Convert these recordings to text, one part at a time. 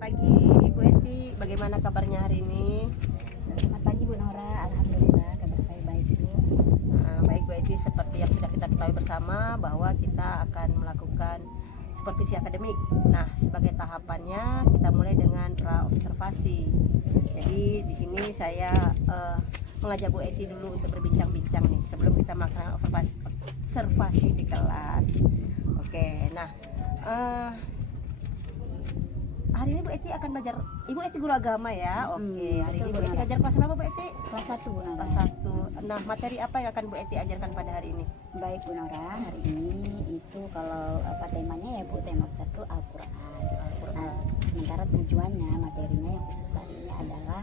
Pagi Ibu Eti, bagaimana kabarnya hari ini? Selamat pagi Bu Nora, alhamdulillah kabar saya baik Bu. Baik Bu Eti, seperti yang sudah kita ketahui bersama bahwa kita akan melakukan supervisi akademik. Nah, sebagai tahapannya kita mulai dengan pra-observasi. Jadi di sini saya mengajak Bu Eti dulu untuk berbincang-bincang nih sebelum kita melaksanakan observasi di kelas. Oke, nah hari ini Bu Eti akan belajar. Ibu Eti guru agama ya. Oke, hari ini Bu Eti belajar kelas berapa Bu Eti? Kelas 1 Bu Nora. Kelas 1. Nah, materi apa yang akan Bu Eti ajarkan pada hari ini? Baik Bu Nora, hari ini itu kalau temanya ya Bu, tema 1 Al-Quran. Nah, sementara tujuannya, materinya yang khusus hari ini adalah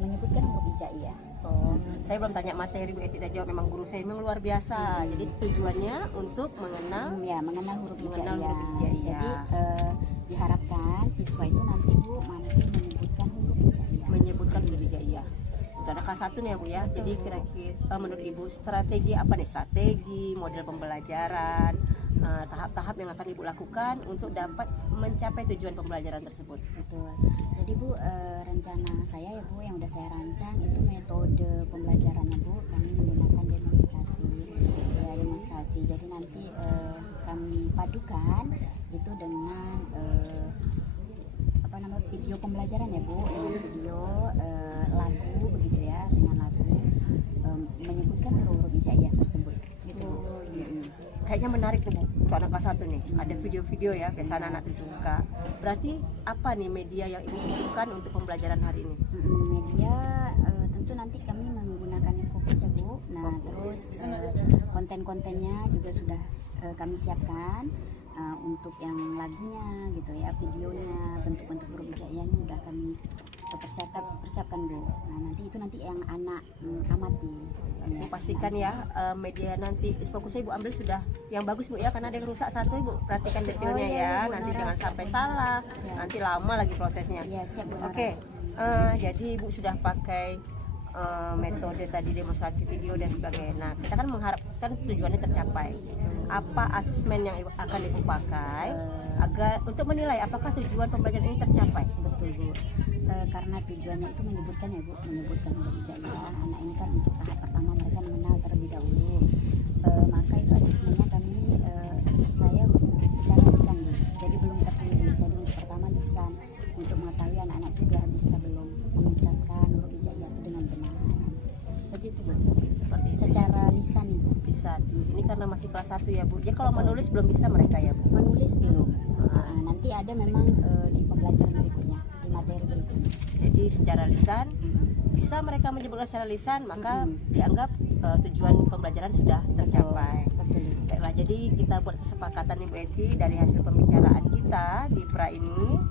menyebutkan huruf hijaiyah. Oh, saya belum tanya materi, Bu Eti udah jawab. Memang guru saya memang luar biasa. Jadi tujuannya untuk mengenal mengenal huruf Mengenal hijaiyah. huruf hijaiyah. Jadi diharapkan siswa itu nanti Bu mampu menyebutkan huruf hijaiyah. menyebutkan huruf hijaiyah. Karena kelas 1 nih ya Bu ya. Betul. Jadi kira-kira menurut Ibu strategi apa nih? Strategi, model pembelajaran, tahap-tahap yang akan Ibu lakukan untuk dapat mencapai tujuan pembelajaran tersebut. Betul. Jadi Bu, rencana saya ya Bu yang udah saya rancang itu metode pembelajarannya Bu, kami menggunakan demonstrasi. Ya, demonstrasi. Jadi nanti kami padukan itu dengan video pembelajaran ya Bu, dengan video lagu begitu ya, dengan lagu menyebutkan huruf-huruf hijaiyah tersebut. Gitu. Oh, iya. Kayaknya menarik tuh Bu, untuk anak kelas 1 nih. Ada video-video ya, biasanya anak tuh suka. Berarti apa nih media yang Ibu butuhkan untuk pembelajaran hari ini? Media tentu nanti kami menggunakan Infocus ya Bu. Nah, terus konten-kontennya juga sudah kami siapkan untuk yang lagunya gitu ya, videonya, bentuk-bentuk huruf hijaiyahnya udah kami persiapkan Bu. Nah, nanti yang anak amati. Ya, Pastikan ya media nanti fokusnya Ibu ambil sudah yang bagus Bu ya, karena ada yang rusak satu Ibu perhatikan detailnya iya, ya, Bu nanti Nora, jangan siap, sampai Bu. salah, Ya. nanti lama lagi prosesnya. Iya, siap Bu Nora. Oke, jadi Ibu sudah pakai metode tadi demonstrasi video dan sebagainya. Nah, kita kan mengharapkan tujuannya tercapai. Apa asesmen yang akan Ibu pakai agar untuk menilai apakah tujuan pembelajaran ini tercapai? Betul Bu, karena tujuannya itu menyebutkan ya Bu, menyebutkan huruf hijaiyah. Anak ini kan untuk tahap pertama mereka mengenal terlebih dahulu. Maka itu asesmennya saya secara lisan Bu. Jadi belum tertulis. Jadi untuk pertama lisan, untuk mengetahui anak-anak itu sudah bisa belum mengucapkan huruf hijaiyah itu dengan benar. Seperti itu Bu. Seperti itu. Secara lisan Ibu. Bisa. Ini karena masih kelas 1 ya Bu. Jadi kalau Betul. menulis belum bisa mereka ya Bu. Menulis belum. Nanti ada memang di pembelajaran berikutnya, di materi berikutnya. Jadi secara lisan bisa mereka menyebutkan secara lisan, maka dianggap tujuan pembelajaran sudah tercapai. Betul. Baiklah, jadi kita buat kesepakatan nih Bu Eti dari hasil pembicaraan kita di pra ini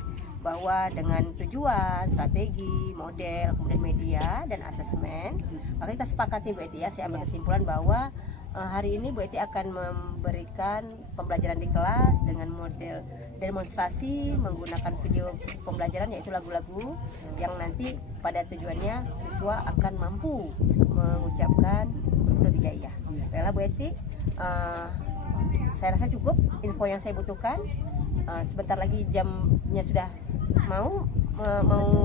bahwa dengan tujuan, strategi, model, kemudian media dan asesmen, maka kita sepakati Bu Eti ya, saya ambil kesimpulan bahwa hari ini Bu Eti akan memberikan pembelajaran di kelas dengan model demonstrasi menggunakan video pembelajaran yaitu lagu-lagu yang nanti pada tujuannya siswa akan mampu mengucapkan huruf hijaiyah. Baiklah Bu Eti, saya rasa cukup info yang saya butuhkan. Sebentar lagi jamnya sudah mau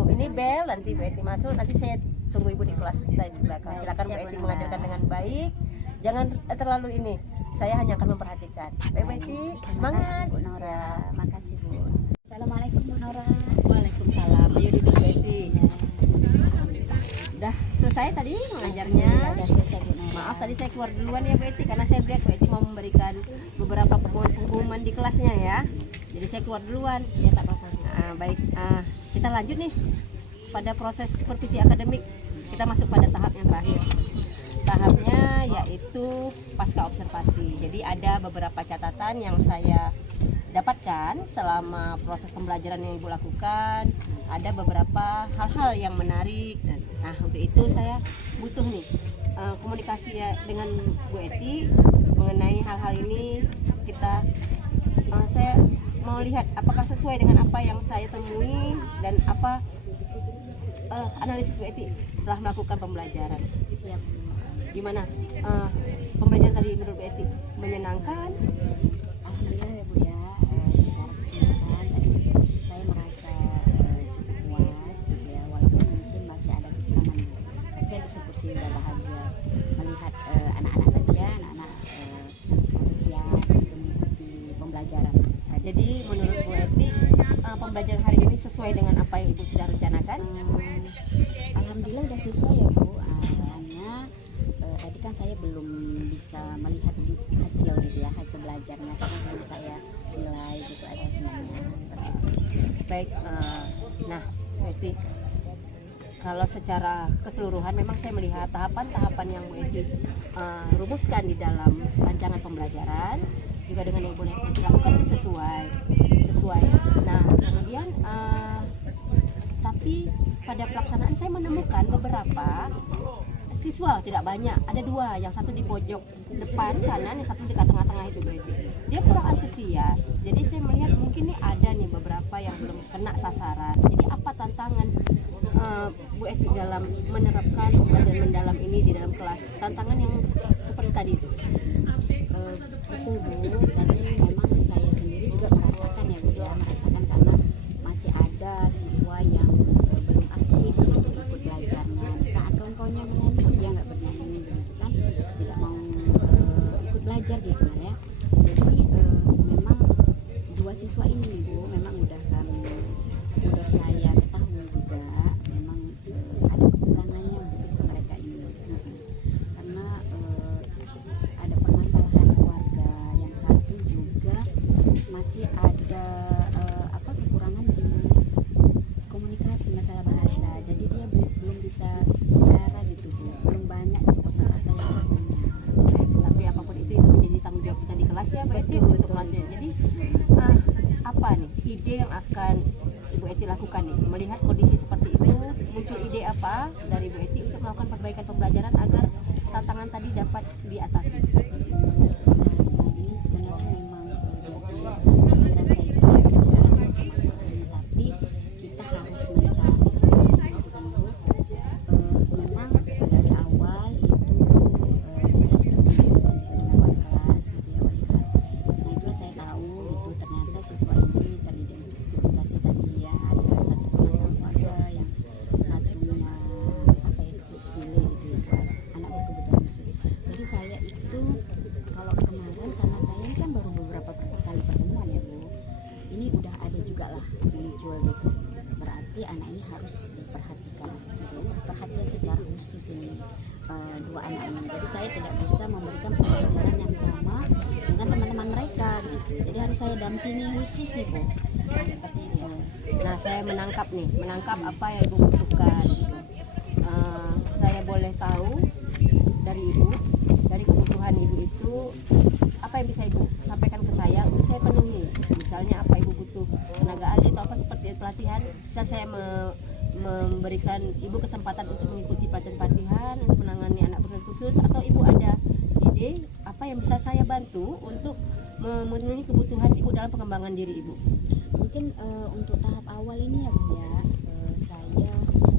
ini bel, nanti Bu Eti masuk, nanti saya tunggu Ibu di kelas saya di belakang. Silakan Bu Eti mengajarkan dengan baik, jangan terlalu ini, saya hanya akan memperhatikan. Baik Bu Eti, semangat. Makasih Bu Nora, makasih Bu. Assalamualaikum Bu Nora. Waalaikumsalam. Ayo duduk Bu Eti. Udah selesai tadi mengajarnya. Udah selesai Bu Nora. Maaf tadi saya keluar duluan ya Bu Eti, karena saya lihat Bu Eti mau memberikan beberapa pengumuman di kelasnya ya. Jadi saya keluar duluan. Ya tak apa-apa. Baik, kita lanjut nih pada proses supervisi akademik. Kita masuk pada tahap yang terakhir. Tahapnya yaitu pasca observasi. Jadi ada beberapa catatan yang saya dapatkan selama proses pembelajaran yang Ibu lakukan. Ada beberapa hal-hal yang menarik. Nah, untuk itu saya butuh nih komunikasi ya dengan Bu Eti mengenai hal-hal ini. Saya mau lihat apakah sesuai dengan apa yang saya temui dan apa analisis Bu Eti setelah melakukan pembelajaran. Siap. Gimana pembelajaran tadi menurut Bu Eti? Menyenangkan? Alhamdulillah ya Bu ya, secara keseluruhan tadi saya Jadi menurut Bu Eti, pembelajaran hari ini sesuai dengan apa yang Ibu sudah rencanakan? Alhamdulillah udah sesuai ya Bu. Hanya tadi kan saya belum bisa melihat hasil gitu ya, hasil belajarnya karena belum saya nilai gitu asesmennya seperti itu. Baik, nah Bu Eti, kalau secara keseluruhan memang saya melihat tahapan-tahapan yang Bu Eti rumuskan di dalam rancangan pembelajaran juga dengan yang boleh dilakukan itu sesuai. Nah kemudian tapi pada pelaksanaan saya menemukan beberapa siswa, tidak banyak, ada 2, yang satu di pojok depan kanan, yang satu di tengah-tengah itu Bu Eti. Dia kurang antusias, jadi saya melihat mungkin nih ada nih beberapa yang belum kena sasaran. Jadi apa tantangan Bu Eti dalam menerapkan pembelajaran mendalam ini di dalam kelas? Tantangan yang seperti tadi itu. Betul Bu, tadi memang saya sendiri juga merasakan ya Bu ya, merasakan karena masih ada siswa yang belum aktif untuk ikut belajarnya. Di saat kawan-kawannya bernyanyi dia nggak bernyanyi begitu kan, tidak mau ikut belajar gitu lah ya. Jadi memang 2 siswa ini nih Bu, memang udah saya ketahui juga memang ada kekurangannya Bu, mereka ini karena ada permasalahan keluarga, yang satu juga masih ada kekurangan di komunikasi masalah bahasa, jadi dia belum bisa bicara gitu Bu, belum banyak itu kosakata yang dia punya. Tapi apapun itu menjadi tanggung jawab kita di kelas ya Bu Eti untuk melatih. Jadi apa nih ide yang akan Ibu Eti lakukan nih melihat kondisi seperti itu? Muncul ide apa dari Bu Eti untuk melakukan perbaikan pembelajaran agar tantangan tadi dapat diatasi? Ini sebenarnya memang jadi pikiran saya juga ya masalah ini, tapi kita harus mencari solusi gitu kan Bu. Memang dari awal itu saya sudah menjelaskan juga dengan wali kelas gitu ya, wali kelas. Nah itulah saya tahu gitu ternyata siswa ini teridentifikasi tadi ya, ada satu permasalahan keluarga, yang satunya speech delay gitu ya Bu, anak berkebutuhan khusus. Jadi saya itu kalau kemarin, karena saya ini kan baru beberapa kali pertemuan ya Bu, ini udah ada juga lah muncul gitu, berarti anak ini harus diperhatikan gitu, perhatian secara khusus ini 2 anak ini. Jadi saya tidak bisa memberikan pembelajaran yang sama dengan teman-teman mereka gitu, jadi harus saya dampingi khusus nih Bu. Nah seperti itu. Nah saya menangkap apa yang Ibu butuhkan gitu. Saya boleh tahu dari Ibu, dari kebutuhan Ibu itu apa yang bisa Ibu sampaikan ke saya untuk saya penuhi. Misalnya apa Ibu butuh tenaga ahli atau apa seperti pelatihan, bisa saya memberikan Ibu kesempatan untuk mengikuti pelatihan untuk menangani anak berkebutuhan khusus, atau Ibu ada ide apa yang bisa saya bantu untuk memenuhi kebutuhan Ibu dalam pengembangan diri Ibu. Mungkin untuk tahap awal ini ya Bu ya, saya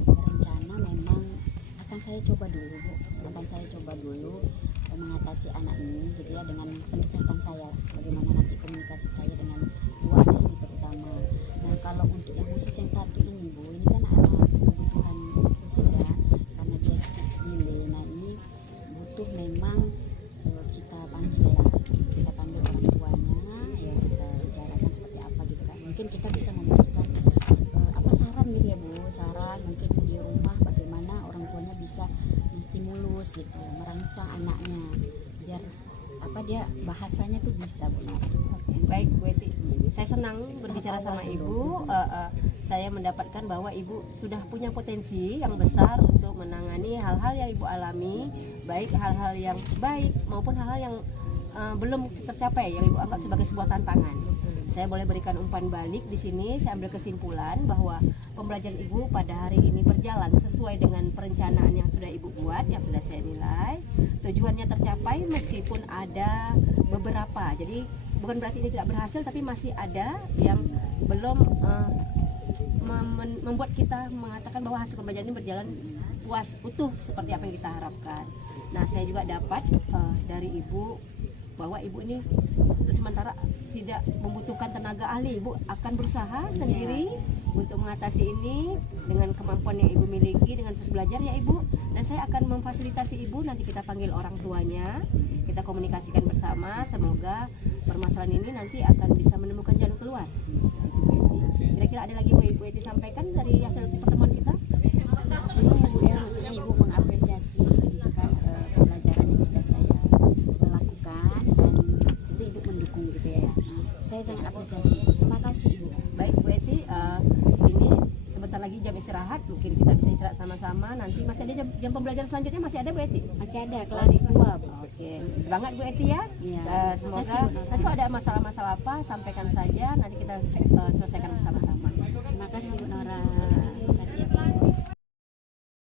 berencana memang akan saya coba dulu mengatasi anak ini gitu ya, dengan pendekatan saya, bagaimana nanti komunikasi saya dengan 2 anak ini terutama. Nah kalau untuk yang khusus yang satu ini Bu, ini kan anak kebutuhan khusus ya, karena dia speech delay. Nah ini butuh memang kita panggil orang tuanya ya, kita bicarakan seperti apa gitu kan. Mungkin kita bisa memberikan saran gitu ya Bu, saran mungkin di rumah bagaimana orang tuanya bisa menstimulus gitu, merangsang anaknya biar dia bahasanya tuh bisa benar. Baik Bu Eti, saya senang berbicara sama Ibu. Saya mendapatkan bahwa Ibu sudah punya potensi yang besar untuk menangani hal-hal yang Ibu alami, baik hal-hal yang baik maupun hal-hal yang belum tercapai yang Ibu anggap sebagai sebuah tantangan. Saya boleh berikan umpan balik di sini. Saya ambil kesimpulan bahwa pembelajaran Ibu pada hari ini berjalan sesuai dengan perencanaan yang sudah Ibu buat, yang sudah saya nilai. Tujuannya tercapai meskipun ada beberapa. Jadi bukan berarti ini tidak berhasil, tapi masih ada yang belum membuat kita mengatakan bahwa hasil pembelajaran ini berjalan puas, utuh seperti apa yang kita harapkan. Nah, saya juga dapat dari Ibu bahwa Ibu ini untuk sementara tidak membutuhkan tenaga ahli. Ibu akan berusaha sendiri untuk mengatasi ini dengan kemampuan yang Ibu miliki, dengan terus belajar ya Ibu. Dan saya akan memfasilitasi Ibu, nanti kita panggil orang tuanya, kita kita komunikasikan bersama, semoga permasalahan ini nanti akan bisa menemukan jalan keluar. Nah, itu Bu Eti. Kira-kira ada lagi Bu Eti sampaikan dari hasil pertemuan kita? Ini ya Bu ya, maksudnya Ibu mengapresiasi gitu kan pembelajaran yang sudah saya lakukan, dan itu Ibu mendukung gitu ya. Saya sangat apresiasi. Terima kasih Ibu. Baik Bu Eti, ini sebentar lagi jam istirahat, mungkin kita bisa istirahat sama-sama. Nanti masih ada jam pembelajaran selanjutnya, masih ada Bu Eti? Masih ada kelas 2 Bu. Oke, semangat Bu Eti ya. Iya. Semoga Terima kasih, Bu. nanti kalau ada masalah-masalah apa, sampaikan saja, nanti kita selesaikan bersama-sama. Terima kasih Bu Nora. Terima kasih ya Bu.